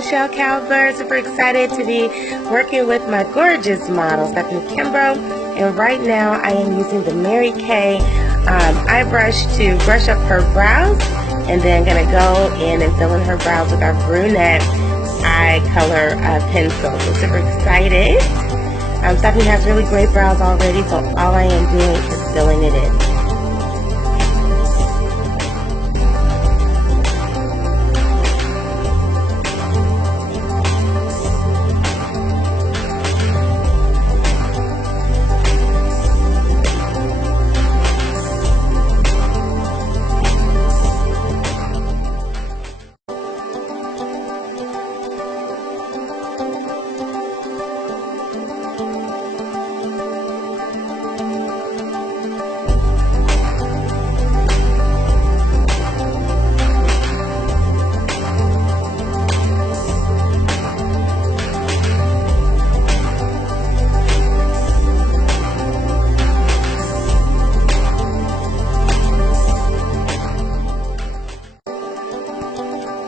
Michelle Calvert. Super excited to be working with my gorgeous model, Stephanie Kimbrough. And right now I am using the Mary Kay eye brush to brush up her brows. And then going to go in and fill in her brows with our brunette eye color pencil. So super excited. Stephanie has really great brows already, so all I am doing is filling it in.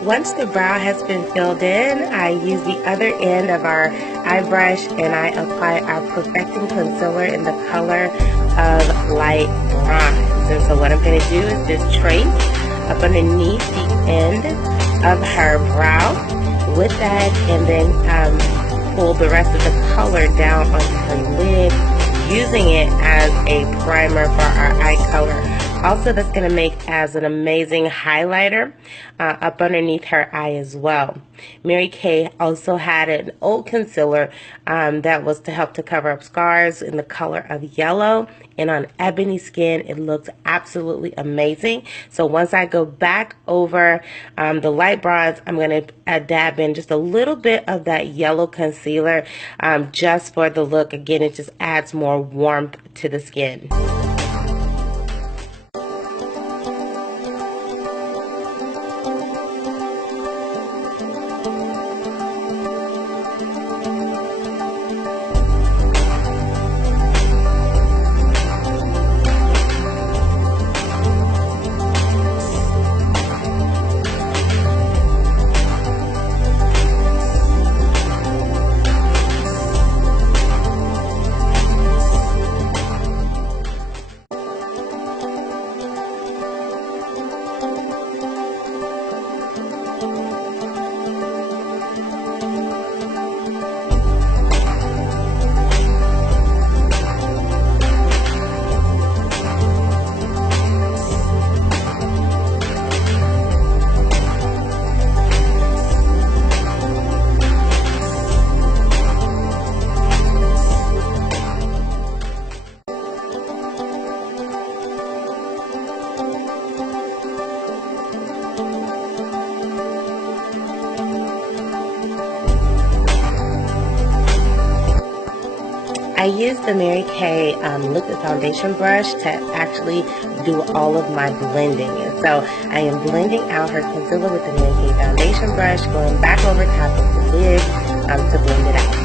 Once the brow has been filled in, I use the other end of our eye brush and I apply our perfecting concealer in the color of light bronze. And so what I'm going to do is just trace up underneath the end of her brow with that, and then pull the rest of the color down onto her lid, using it as a primer for our eye color. Also, that's going to make as an amazing highlighter up underneath her eye as well. Mary Kay also had an old concealer that was to help to cover up scars in the color of yellow, and on ebony skin it looks absolutely amazing. So once I go back over the light bronze, I'm going to dab in just a little bit of that yellow concealer just for the look. Again, it just adds more warmth to the skin. I use the Mary Kay liquid foundation brush to actually do all of my blending. And so I am blending out her concealer with the Mary Kay foundation brush, going back over top of the lid to blend it out.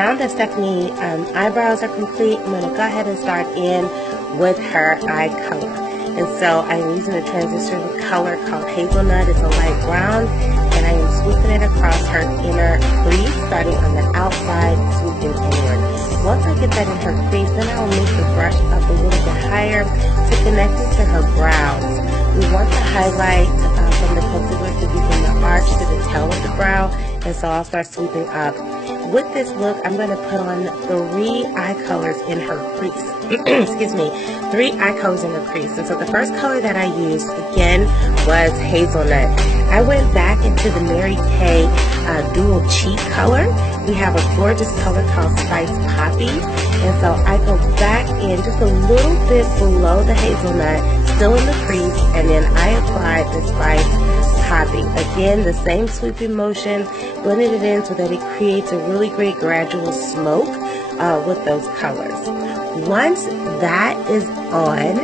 now that Stephanie's eyebrows are complete, I'm going to go ahead and start in with her eye color. And so I'm using a transition color called Hazelnut. It's a light brown, and I am swooping it across her inner crease, starting on the outside, swooping inward. Once I get that in her crease, then I will move the brush up a little bit higher to connect it to her brows. We want the highlight from the concealer to be from the arch to the tail of the brow, and so I'll start swooping up. With this look, I'm going to put on 3 eye colors in her crease. Excuse me, 3 eye colors in her crease. And so the first color that I used, again, was Hazelnut. I went back into the Mary Kay Dual Cheek color. We have a gorgeous color called Spice Poppy. And so I go back in just a little bit below the Hazelnut, still in the crease, and then I apply the Spice Poppy. Again, the same sweeping motion, blending it in so that it creates a really great gradual smoke with those colors. Once that is on,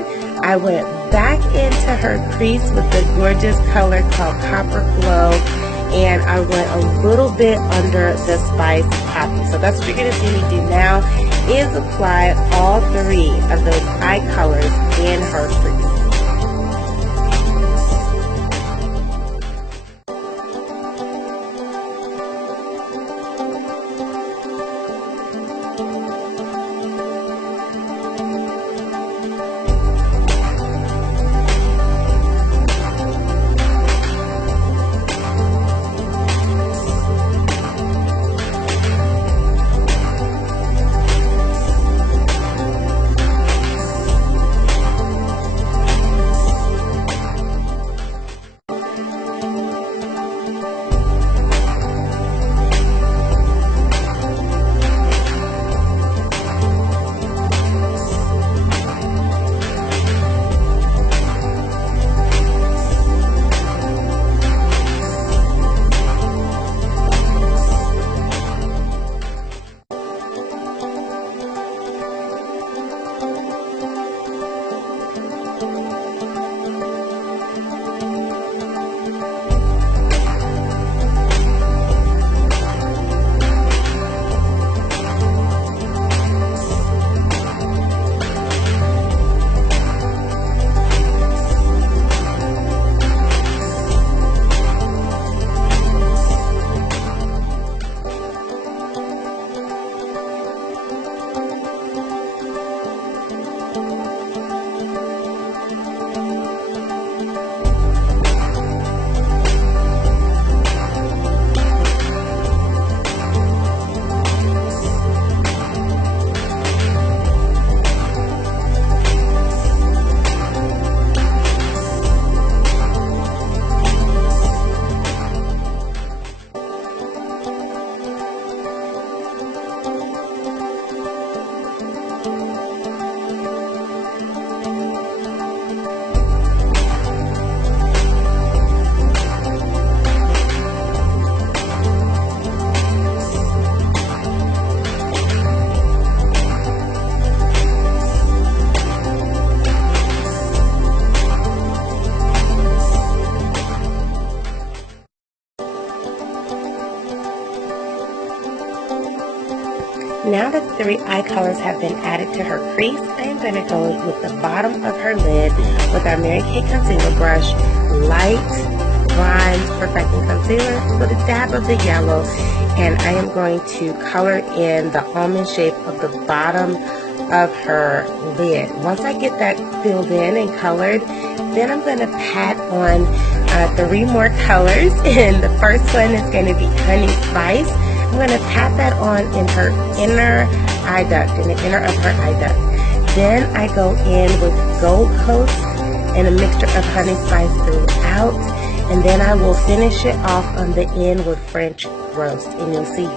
I went back into her crease with the gorgeous color called Copper Glow, and I went a little bit under the Spice Poppy. So that's what you're going to see me do now, is apply all 3 of those eye colors in her crease. Now that the 3 eye colors have been added to her crease, I am going to go with the bottom of her lid with our Mary Kay concealer brush, light bronze perfecting concealer with a dab of the yellow, and I am going to color in the almond shape of the bottom of her lid. Once I get that filled in and colored, then I'm going to pat on 3 more colors, and the first one is going to be Honey Spice. I'm going to pat that on in her inner eye duct, in the inner of her eye duct. Then I go in with Gold Coast and a mixture of Honey Spice throughout, and then I will finish it off on the end with French Roast, and you'll see.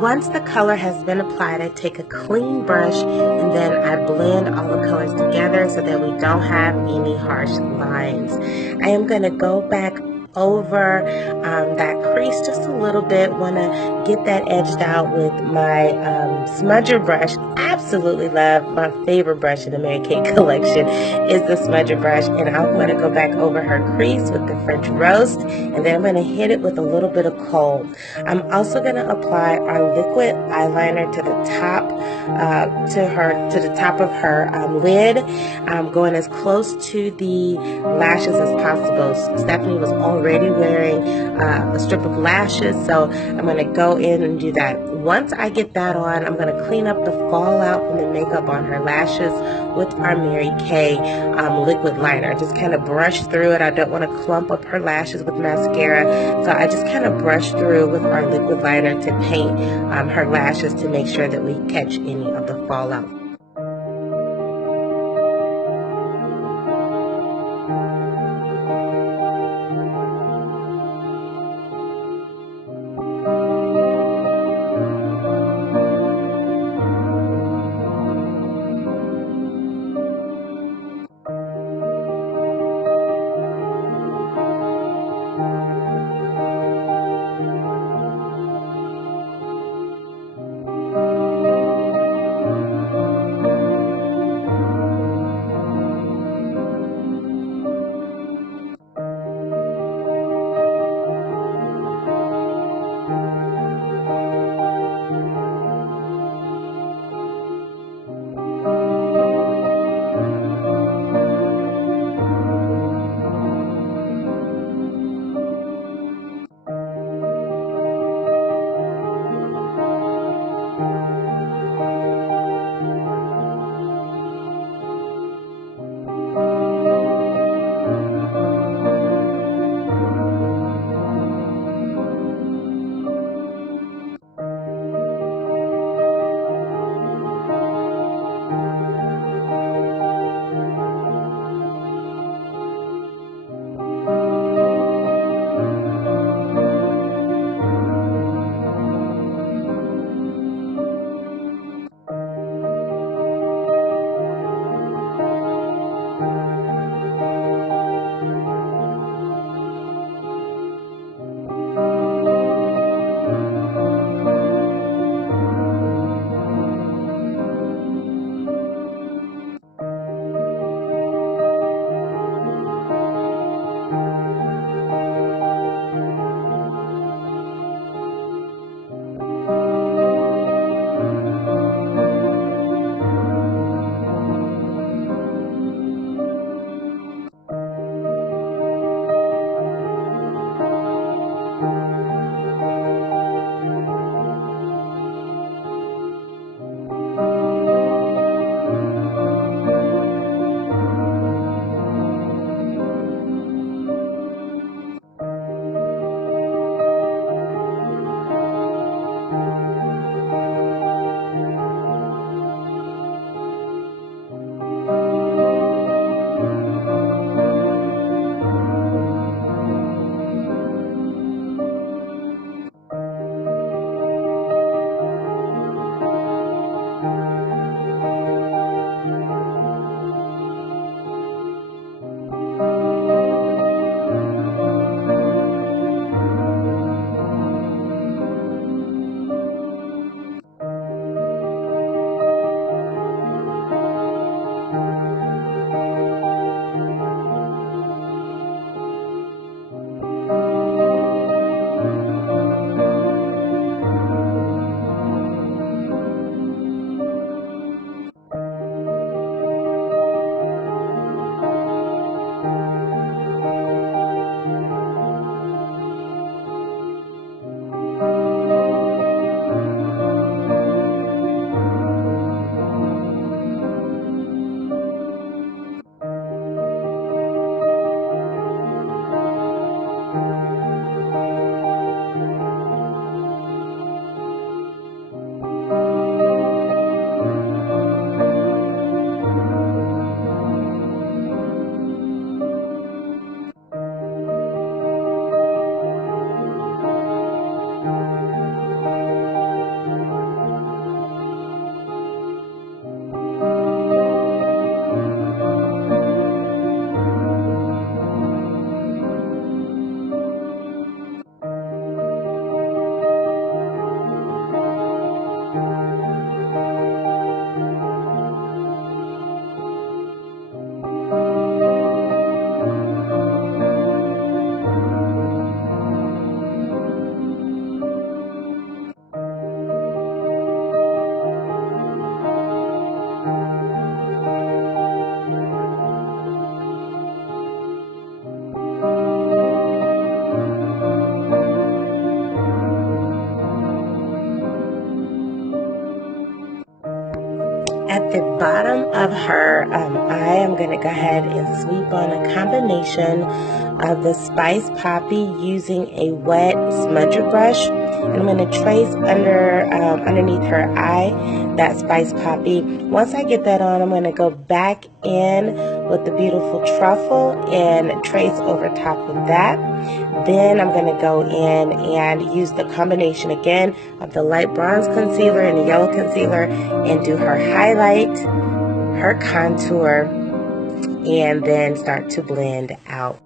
Once the color has been applied, I take a clean brush and then I blend all the colors together so that we don't have any harsh lines. I am going to go back over that crease just a little bit. Want to get that edged out with my smudger brush. Absolutely love, my favorite brush in the Mary Kay collection is the smudger brush, and I'm going to go back over her crease with the French roast, and then I'm going to hit it with a little bit of kohl. I'm also going to apply our liquid eyeliner to the top to the top of her lid. I'm going as close to the lashes as possible. Stephanie was already wearing a strip of lashes, so I'm going to go in and do that. Once I get that on, I'm going to clean up the fallout from the makeup on her lashes with our Mary Kay liquid liner. Just kind of brush through it. I don't want to clump up her lashes with mascara, so I just kind of brush through with our liquid liner to paint her lashes to make sure that we catch any of the fallout. the bottom of her eye, I'm going to go ahead and sweep on a combination of the Spice Poppy using a wet smudger brush. And I'm going to trace underneath her eye that Spice Poppy. Once I get that on, I'm going to go back in with the beautiful truffle and trace over top of that. Then I'm going to go in and use the combination again of the light bronze concealer and the yellow concealer and do her highlight, her contour, and then start to blend out.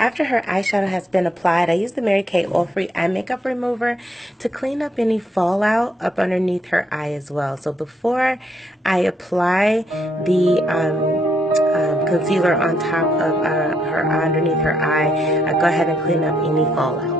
After her eyeshadow has been applied, I use the Mary Kay Oil-Free Eye Makeup Remover to clean up any fallout up underneath her eye as well. So before I apply the concealer on top of her underneath her eye, I go ahead and clean up any fallout.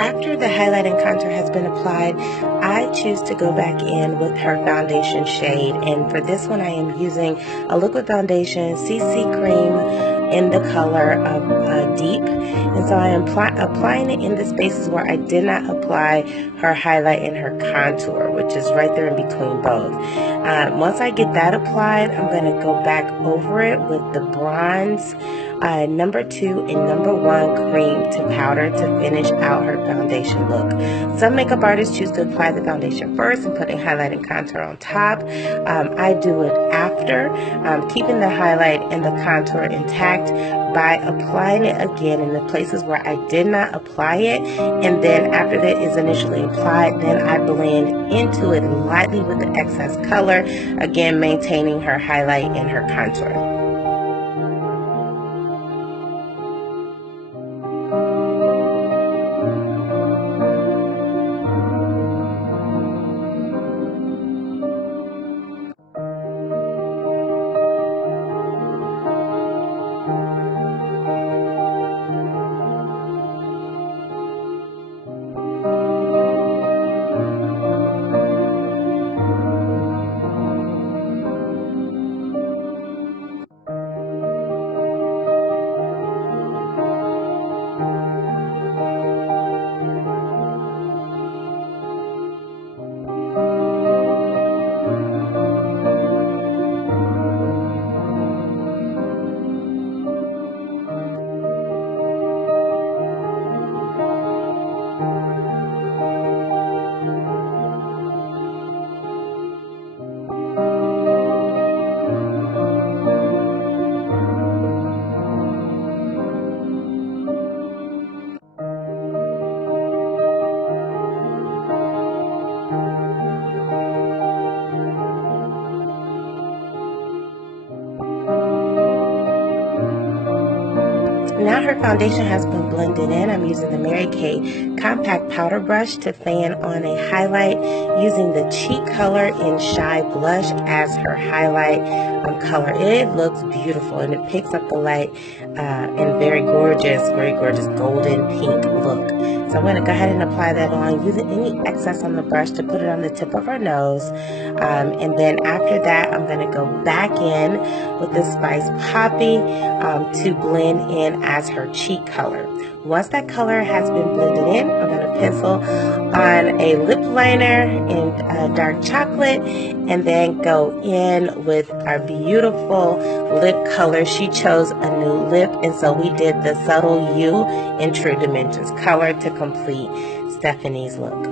After the highlight and contour has been applied, I choose to go back in with her foundation shade. And for this one, I am using a liquid foundation, CC Cream, in the color of Deep. And so I am applying it in the spaces where I did not apply her highlight and her contour, which is right there in between both. Once I get that applied, I'm going to go back over it with the bronze number 2 and number 1 cream to powder to finish out her foundation look. Some makeup artists choose to apply the foundation first and put a highlight and contour on top. I do it after, keeping the highlight and the contour intact by applying it again in the places where I did not apply it, and then after that is initially applied, then I blend into it lightly with the excess color, again maintaining her highlight and her contour. Now her foundation has been blended in. I'm using the Mary Kay compact powder brush to fan on a highlight, using the cheek color in Shy Blush as her highlight color. It looks beautiful and it picks up the light in very gorgeous golden pink look. So I'm going to go ahead and apply that on, using any excess on the brush to put it on the tip of her nose. And then after that, I'm going to go back in with the Spice Poppy to blend in as her cheek color. Once that color has been blended in, I'm going to pencil on a lip liner in dark chocolate and then go in with our beautiful lip color. She chose a new lip, and so we did the subtle U in True Dimensions color to complete Stephanie's look.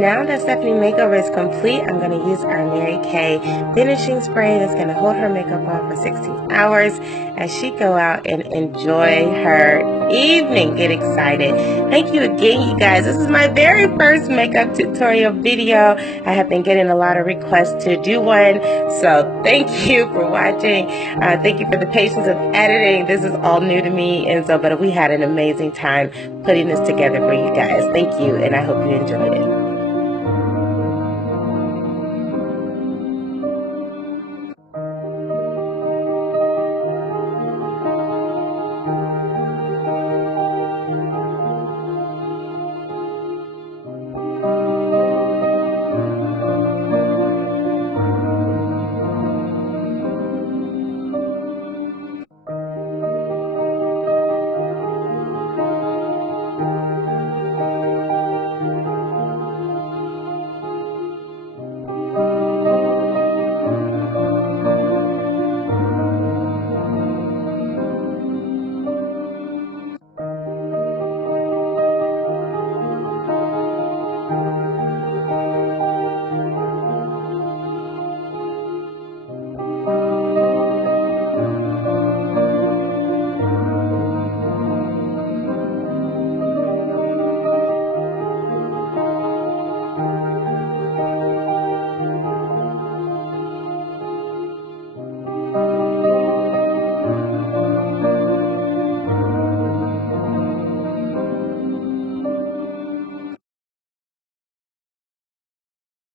now that Stephanie Makeover is complete, I'm going to use our Mary Kay finishing spray that's going to hold her makeup on for 16 hours as she go out and enjoy her evening. Get excited. Thank you again, you guys. This is my very first makeup tutorial video. I have been getting a lot of requests to do one, so thank you for watching. Thank you for the patience of editing. This is all new to me, and so but we had an amazing time putting this together for you guys. Thank you, and I hope you enjoyed it.